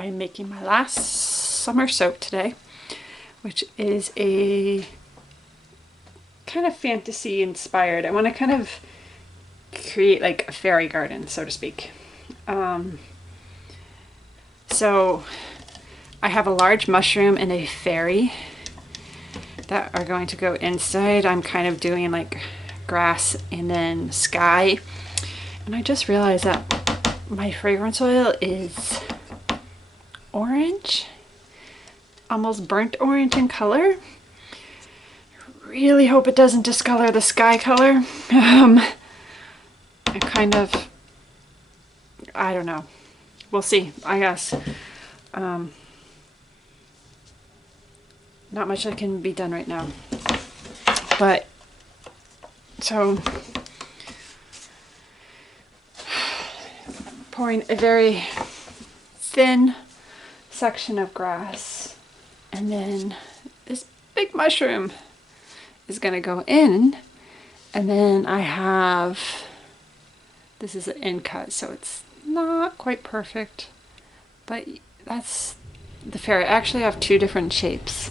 I'm making my last summer soap today, which is a kind of fantasy inspired. I want to kind of create like a fairy garden, so to speak. So I have a large mushroom and a fairy that are going to go inside. I'm kind of doing like grass and then sky. And I just realized that my fragrance oil is orange, almost burnt orange in color. Really hope it doesn't discolor the sky color. I kind of, I don't know. We'll see, I guess. Not much that can be done right now. But, so, pouring a very thin section of grass, and then this big mushroom is gonna go in, and then I have, this is an end cut, so it's not quite perfect, but that's the fairy. I actually have two different shapes.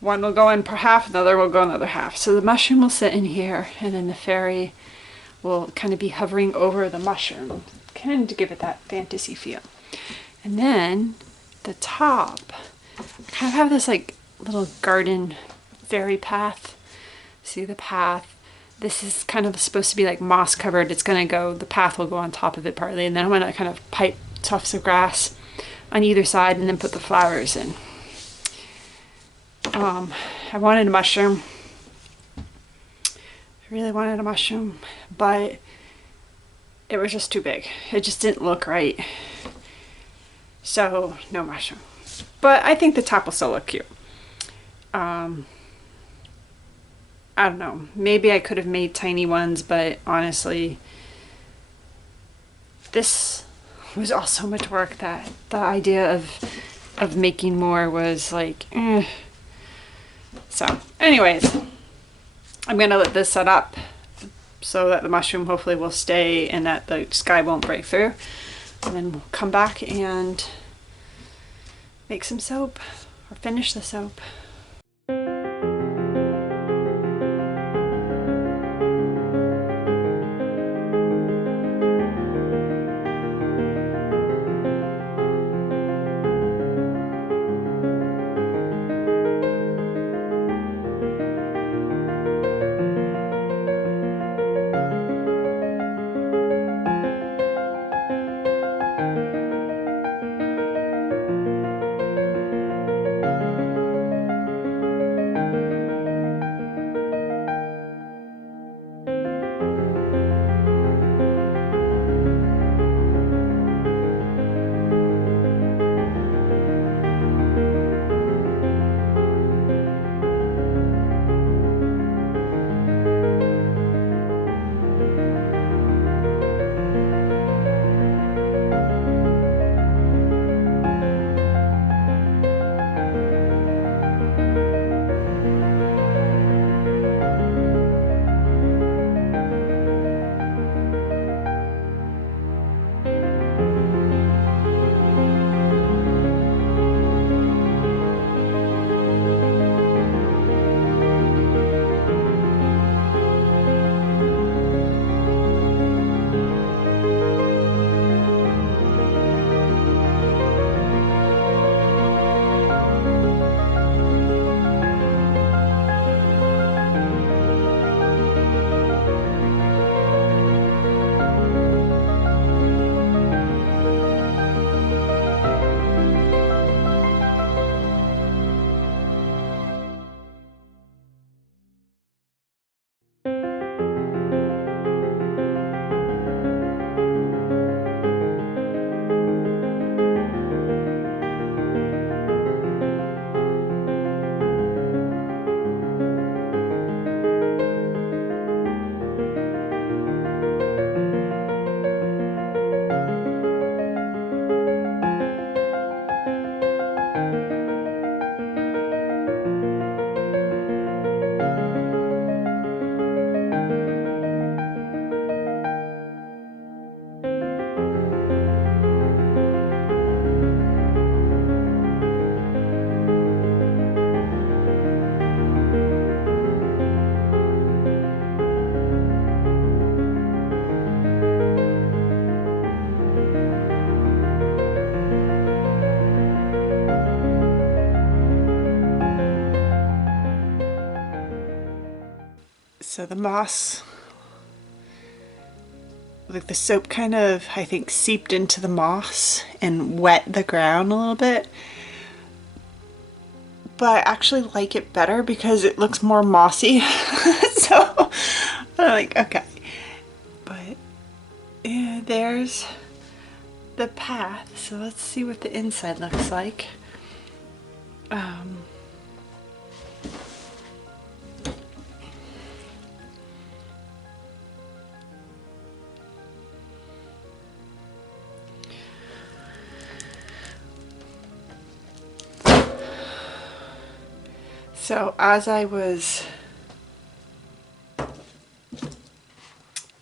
One will go in per half, another will go another half. So the mushroom will sit in here, and then the fairy will kind of be hovering over the mushroom, kind of to give it that fantasy feel. And then the top, I kind of have this like little garden fairy path. See the path? This is kind of supposed to be like moss covered. It's gonna go, the path will go on top of it partly, and then I'm gonna kind of pipe tufts of grass on either side and then put the flowers in. I wanted a mushroom. I really wanted a mushroom, but it was just too big. It just didn't look right. So no mushroom. But I think the top will still look cute. I don't know. Maybe I could have made tiny ones, but honestly, this was all so much work that the idea of making more was like, eh. So anyways, I'm gonna let this set up so that the mushroom hopefully will stay and that the sky won't break through. And then we'll come back and make some soap or finish the soap. So the moss, like the soap kind of, I think, seeped into the moss and wet the ground a little bit. But I actually like it better because it looks more mossy. So I'm like, okay. But yeah, there's the path. So let's see what the inside looks like. So as I was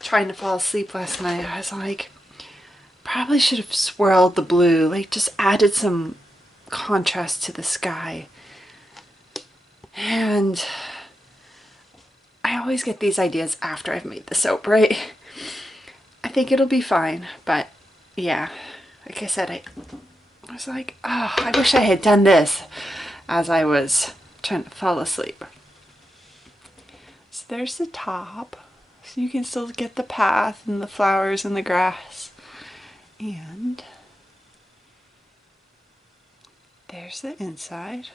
trying to fall asleep last night, I was like, probably should have swirled the blue, like just added some contrast to the sky. And I always get these ideas after I've made the soap, right? I think it'll be fine, but yeah, like I said, I was like, oh, I wish I had done this as I was trying to fall asleep. So there's the top, so you can still get the path and the flowers and the grass. And there's the inside.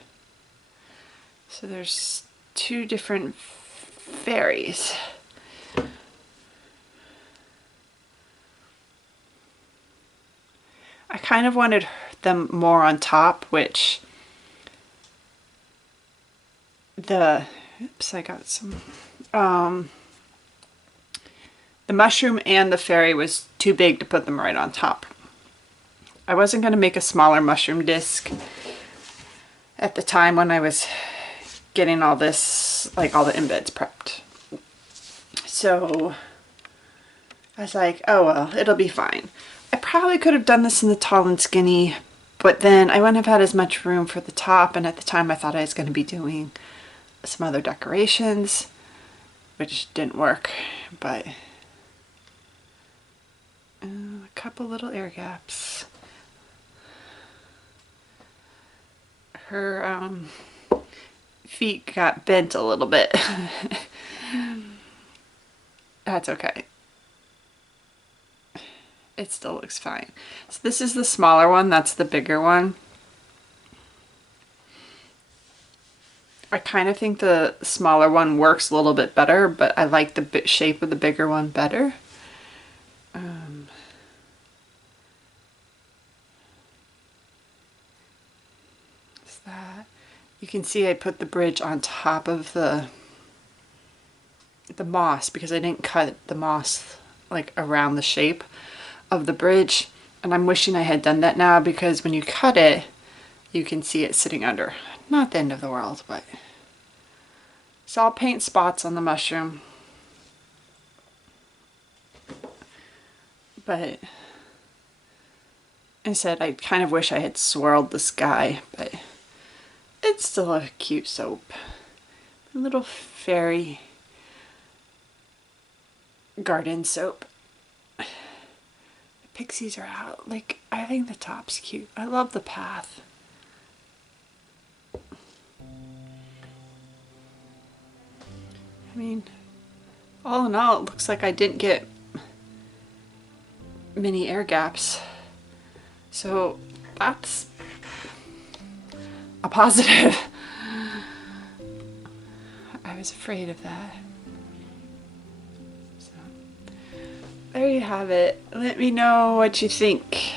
So there's two different fairies. I kind of wanted them more on top, which oops, I got some, the mushroom and the fairy was too big to put them right on top. I wasn't going to make a smaller mushroom disc at the time when I was getting all this, like all the embeds prepped. So I was like, oh well, it'll be fine. I probably could have done this in the tall and skinny, but then I wouldn't have had as much room for the top, and at the time I thought I was going to be doing some other decorations, which didn't work, but a couple little air gaps. Her feet got bent a little bit. That's okay. It still looks fine. So this is the smaller one, that's the bigger one. I kind of think the smaller one works a little bit better, but I like the shape of the bigger one better. Is that? You can see I put the bridge on top of the moss because I didn't cut the moss like around the shape of the bridge, and I'm wishing I had done that now because when you cut it, you can see it sitting under. Not the end of the world, but so I'll paint spots on the mushroom. But I said I kind of wish I had swirled the sky, but it's still a cute soap. A little fairy garden soap. The pixies are out. Like, I think the top's cute. I love the path. I mean, all in all, it looks like I didn't get many air gaps. So that's a positive. I was afraid of that. So there you have it. Let me know what you think.